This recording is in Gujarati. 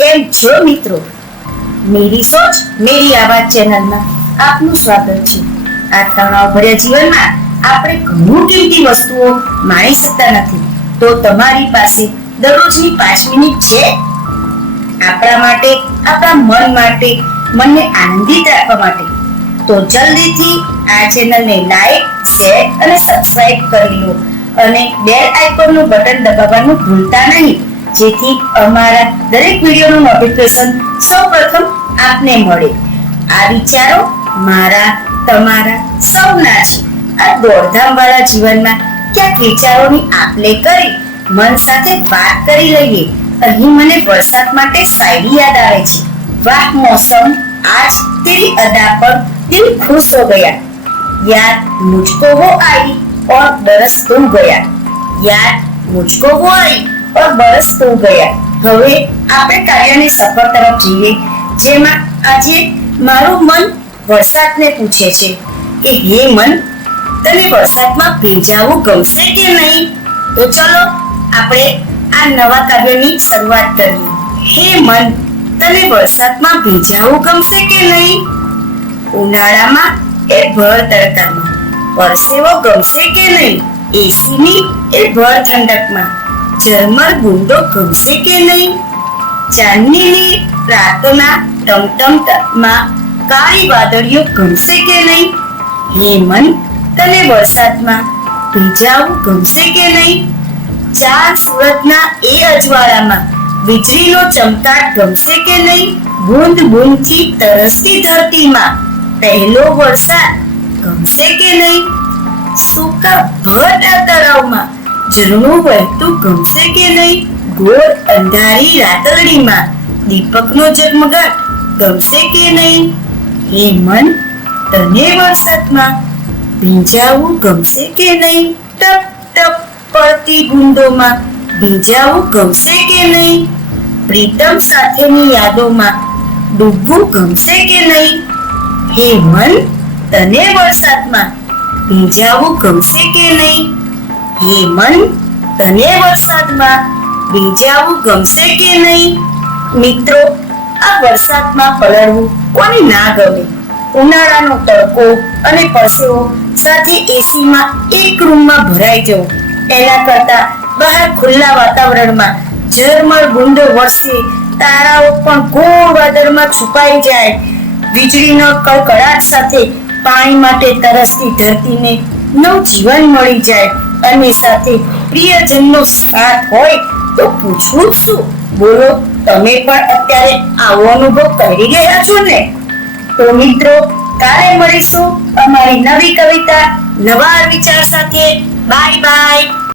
કેમ છો મિત્રો? મેરી સોચ, મેરી આવાજ ચેનલમાં આપનું સ્વાગત છે. આ તણાવભર્યા જીવનમાં આપણે ઘણું કિંમતી વસ્તુઓ માણી શકતા નથી. તો તમારી પાસે દરરોજની પાંચ મિનિટ છે? આપણા માટે, આપણા મન માટે, મનને આનંદિત રાખવા માટે. તો જલ્દીથી આ ચેનલને લાઈક, શેર અને સબસ્ક્રાઇબ કરી લો. અને બેલ આઇકોનનું બટન દબાવવાનું ભૂલતા નહીં. જેથી અમારા દરેક વિડીયોનું નોટિફિકેશન સૌપ્રથમ આપને મળે. આ વિચારો મારા, તમારા, સૌના છે. આ દોડધામ વાળા જીવનમાં ક્યાંક વિચારોની આપલે કરી, મન સાથે વાત કરી લઈએ. અહીં મને વરસાદ માટે શાયરી યાદ આવે છે. વાહ, મોસમ! આજ તેરી અદા પર દિલ ખુશ હો ગયા. યાર, મુજકો વો આવી ઓર बरस तुम ગયા. યાર मुझको वो आई और બરસ તો ગયા. હવે આપણે કાર્યની સફળ તરફ જઈએ, જેમાં આજે મારું મન વરસાદને પૂછે છે કે, હે મન, તને વરસાદમાં ભીંજાવું ગમશે કે નહીં? તો ચલો આપણે આ નવા કાવ્યની શરૂઆત કરીએ. હે મન, તને વરસાદમાં ભીંજાવું ગમશે કે નહીં? ઉનાળામાં એ ભર તડકામાં. પરસેવો ગમશે કે નહીં? એસીની એ ભર ઠંડકમાં. ઝરમર ગુંડો ગમશે કે નહીં? ચાંદનીની રાતોના ટમટમમાં કાળી વાદળીઓ ગમશે કે નહીં? હે તને વરસાદમાં ભીજાવું ગમશે કે નહીં? ચાર સુરતના એ અજવાળામાં વીજળીનો ચમકાટ ગમશે કે નહીં? બૂંદ બૂંદથી તરસતી ધરતીમાં પહેલો વરસાદ ગમશે કે નહીં? સૂકા ભટ તળાવમાં ઝરણું વહેતું ગમશે કે નહીં? ગોળ અંધારી રાતરડીમાં. દીપકનો ઝગમગાટ ગમશે કે નહીં? હે મન, તને વરસાદમાં ભીંજાવું ગમશે કે નહીં? ટપ ટપ, પડતી બૂંદોમાં ભીંજાવું ગમશે કે નહીં? પ્રીતમ સાથેની યાદોમાં ડૂબવું ગમશે કે નહીં? હે મન, તને વરસાદમાં ભીંજાવું ગમશે કે નહીં? હે મન, તને વરસાદમાં ભીંજાવું ગમશે કે નહીં? મિત્રો, આ વરસાદમાં પલળવું કોને ના ગમે? ઉનાળાનો તડકો અને પરસેવો સાથે એસીમાં એક રૂમમાં ભરાઈ જવું. એના કરતા બહાર ખુલ્લા વાતાવરણમાં ઝરમર ગુંડો વરસે, તારાઓ પણ ઘોર વાદળમાં છુપાઈ જાય. વીજળીનો કડકડાટ સાથે પાણી માટે તરસતી ધરતીને નવ જીવન મળી જાય. અને સાથે પ્રિયજનનો સાથ હોય તો પૂછવું શું બોલો, તમે પણ અત્યારે આવો અનુભવ કરી ગયા છો ને? તો મિત્રો, કાલે મળીશું અમારી નવી કવિતા, નવા વિચાર સાથે. Bye bye.